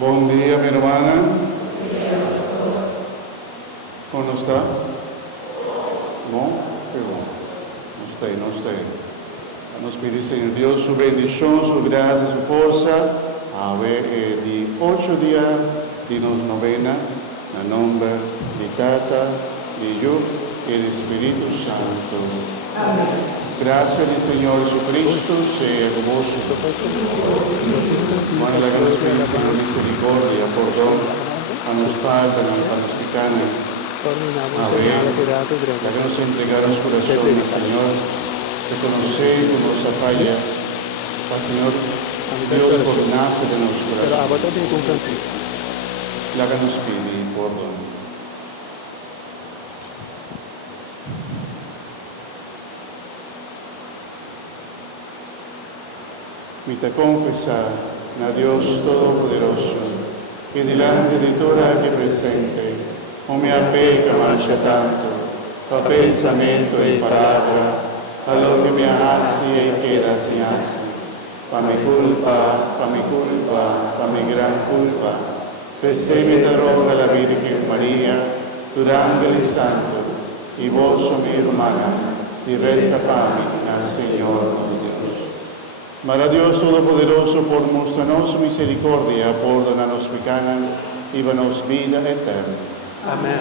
Buen día, mi hermana. ¿Cómo está? ¿No? Qué bueno. No está. Nos pide, Señor Dios, su bendición, su gracia, su fuerza. A ver, de 8 días de nos novena, en nombre de Tata, de yo y del Espíritu Santo. Amén. Gracias del Señor Jesucristo, sea con vos. Manda la que nos pide, Señor, misericordia, perdón, a nos falta, a nos picanes. A ver, la que nos entrega los corazones, Señor, reconocer que nuestra falla, Señor, Dios por nace de nuestros corazones. La que nos pide perdón. Mi te confesar a Dios Todopoderoso, que delante de toda que presente, no me apeca mancha tanto, pa pensamento y palabra, a lo que me hace y queda sin hace, pa mi culpa, pa mi gran culpa, se me da roga la Virgen María, durante el santo, y vos, mi hermana, y reza para mí, al Señor mi Dios. Mara Dios Todopoderoso, por mostrarnos misericordia, perdonarnos pecados y danos vida eterna. Amén.